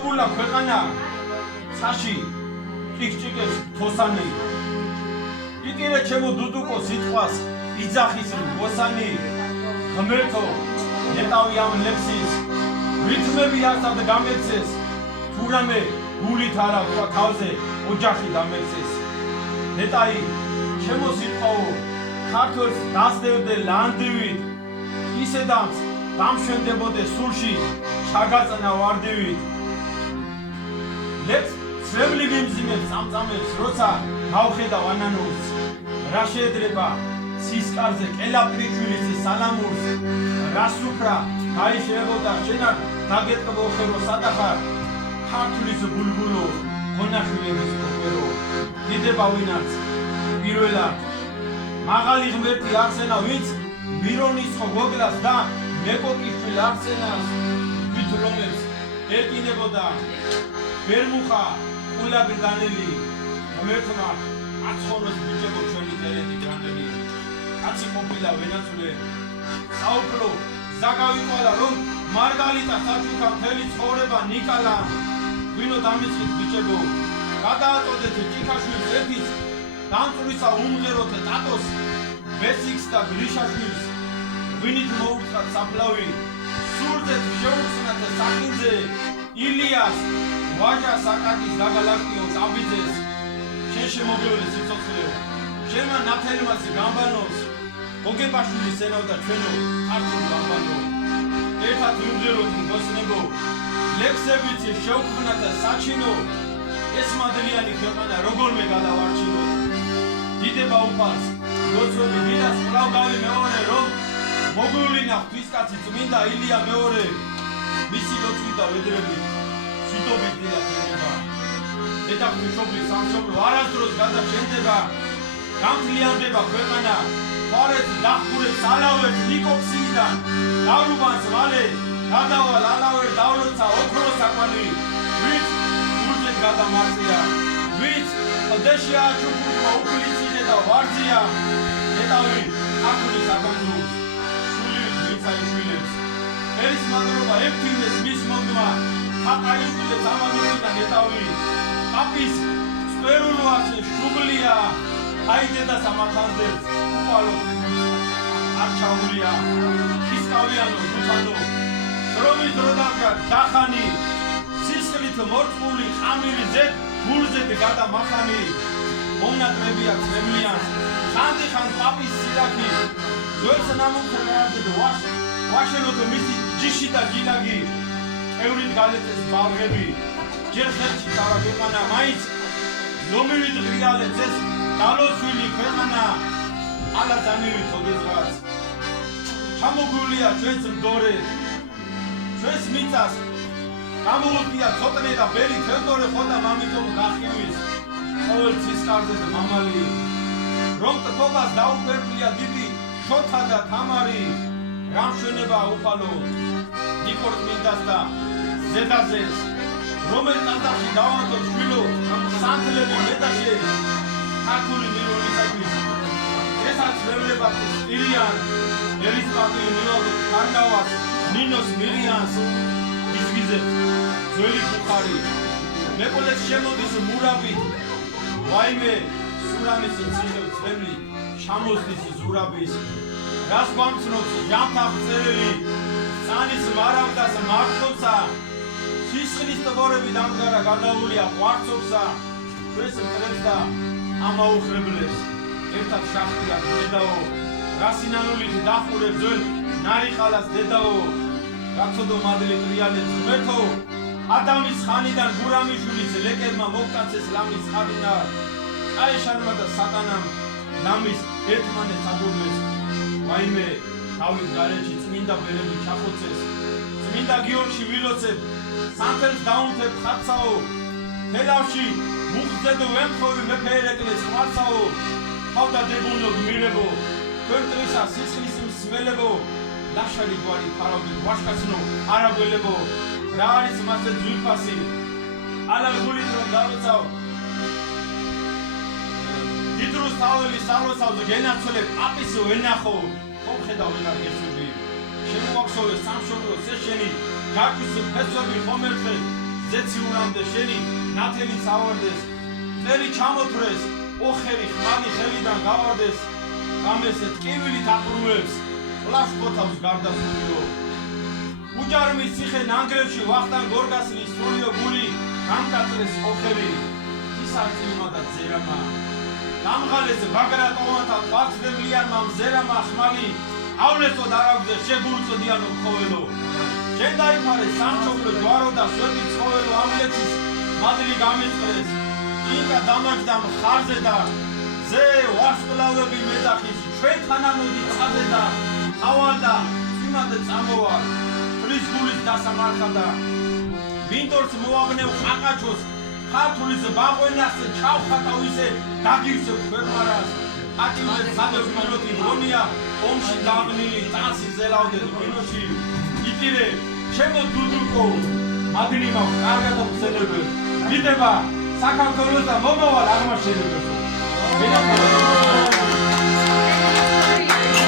Bula ქვეყანა ცაში ჭიქჭიქებს თოსანი იტირე ჩემო დუდუკო სიტყვას იძახის მოსანი ღმერთო ნეტავი ამ ლექსის რითმები ასად გამეცეს თურამე გულით არა თქვა თავზე ოჯახი დამეცეს ნეტაი ჩემო სიტყვაო ქართველს დასდევდე ლანდივით ისედაც დამშვენდებოდე სულში ჩაგაწნა ვარდივით ლექს ცრემლი მიმძიმებს წამწამებს როცა გავხედავ ანანურს რა შეედრება სისკარზე კელაპრიჩვილის სალამურს რას უფრა გაიშრებოდა შენარ დაგეტყბო ხელო სადახარ ქართლის ბულბულო გონახვილების ოპერო დიდება ვინაც პირველად მაღალი ღმერთი ახსენა ვინც მირონის ხო გოგლას და მეკოკიშვილ ახსენას ვითლომებს ეკინებოდა ვერმუხა ყულაბი დანელი ღმერთმა აცხონოს ბიჭებო ჩვენი წერეთი გრანდელი კაცი ყოფილა ვენაცვლე საუფლო ზაგავიყვალა რომ მარგალიტა საჩუქა მთელი ცხოვრება ნიკალა ვინო დამისხით ბიჭებო გადააწოდეთ ჭიქაშვილს ეფის დამწვრისა უმღეროთ ტატოს ბესიქს და გრიშაშვილს ვინით მოუწყათ საფლავი სურდეთ შეუხსნათ საკინძე ილიას ვაჟა საკაკის დაგალაქტიოს აბიძეს შენ შემოგვივლე სიცოცხლეო შენმა ნათელმას გამბანოს გოგებაშვილის ენაო და ჩვენო ქართულ გამბანო ერთად ვიმღეროთ მგოსნებო ლექსებიც შეუხსნათ საჩინო ეს მადლიანი ქვეყანა როგორმე გადავარჩინოთ დიდება უყარს ლოცვები დილას ყლავგავი მეორე რომ მოგვივლინა ღვთისკაცი წმინდა ილია მეორე მისი ლოცვით და ვედრებით სიტობით დილას ედება მეტაღვთისმშობლის სამშობლო არასდროს გადაშენდება გამთლიანდება ქვეყანა ფარეთ დახურებს ალავერთ ნიკოფსიიდან დავრუბანს მალე გადავალ ალავერ დავლოცა ოქროს საკვალი ვით გულზე გადამართია ვით ყდეში აჩუქურა უფლიციდე და ვარძია ნეტავი აკუნის აგანძულს სულივით ვინც აიშვილებს ერის მადლობა ეფთინეს მის მოდმა აკაიშვილებს ამადურინა ნეტავი პაპის სპერულოას შუბლია აიდედა სამათანძებს უყალო არჩაულია ისკავიანო დუთანო შრომის დროდანკა დახანი სისხლით მორწმული ხამილი ზედ გულზედ გადამახანი მომნატრებია ცემლიანს ხანდიხან პაპის სირაკი ძველს ნამუქრეაზე ვაშენოთ მისი ჯიში და გილაგი ევრით გალეცეს ბალღები ჯერ ხელში თავა ქვეყანა მაინც ლომივით ღრიალებს ეს დალოცვილი ქვეყანა ალაზანივით ოდესღაც ჩამოგვივლია ჩვენს მდორე ჩვენს მიწას გამოუწია ცოტნე და ბერი თევდორე ხოდა მამიკომ გახივის ყოველ ცისკარზე და მამალი რომ ტყობას დაუფერფლია დიდი შოთა და თამარი რამშვენება უფალო ნიკორ წმინდას და ზედაზეს რომელ ტანტახში დავანთო შვილო სანთლები მეტაშე ქართული მირონისათვის ესაც ვერლებათ სტილიან ერისპატი მილო კარნავას ნინოს მირიანს ისგიზებს ძველი ბუხარი მეკოლეს შემოდის მურაბი ვაიმე სურამის მცირე წვემლი ჩამოსდის ზურაბის რას გვამცნობს ჟამთახ წერილი წანის მარავდას მართლობსა სისხლის ტბორები დამდგარა გადაულია ყვარცობსა ჩვენს მტრებს და ამაუხრებლებს ერთად შახტია დედაო რასინანულით დახურებს ძველ ნარიყალას დედაო გაცოდო მადლი ტრიალებს ღმერთო ადამის ხანიდან გურამიშვილის ლეკებმა მოგკაცეს ლამის ხარინა აეშანმა და სატანამ ლამის ერთმანეთს აგურლეს ვაიმე თავის გარეჯი წმინდა ბერები ჩახოცეს წმინდა გიორგში ვილოცებ სანთელს დაუნთებ ხაცაო თელავში მუხზედო ვემხოვი მეფე ერეკლეს ხმარცაო თავდა დებუნო გმირებო ქვეყნისა სისხლის მსმელებო ლაშარი გვარი ფარავდით ვაშკაცნო არაგველებო რა არის მასე ძვირფასი ალალგულით რომ დავეცავ დიდრუს თაველი სარვესავზე გენაცვლებ პაპისო ენახო ხომ ხედავ ვენა გესვები შემოაქსოვე სამშობლო სეშენი გაკვის ფესვები ხომ ერთხელ ზეცი უნამდე შენი ნათელი წავარდეს წელი ჩამოთვრეს ოხერი ხმალი ხელიდან გავარდეს გამესე ტკივილით აყრუებს ყლას ხოთავს გარდასრულიო უჯარმის ციხე ნანგრევში ვახტანგ გორგასლის სრულიო გული გამკაცრეს ოხერი ისარწილმა და ზერამა გამღალეს ბაგრატოვანთა ყვარცხლიანმა მზერამა ხმალი ავლესოდ არაგზე შეგულწოდიანო ხოლო შენ დაიფარე სამჩოკლო ჯვარო და სვეტი ცხოველო ამლეთის მადლი გამიწყდეს ინკა დამაგდა მხარზე და ზე ვარსკვლავები მეძახის ჩვენთან ამოდი წაზე და ავალ და წუნად წამოვალ ფრის გულის დასამარხა და ვინტორს მოავნევ ყაყაჩოს ქართულის ბაღვენას ჩავხატავ ისე დაგივსებ ფერმარას ატილებ სადევ მილოთი რონია ომში დაბნილი ტანსი ზელავდეთ მინოში იტირე ჩემო დუდუკო მადლი მაქვს კარგად ხსენებენ მიდება საქართველოს და მომავალ აღმაშენებელს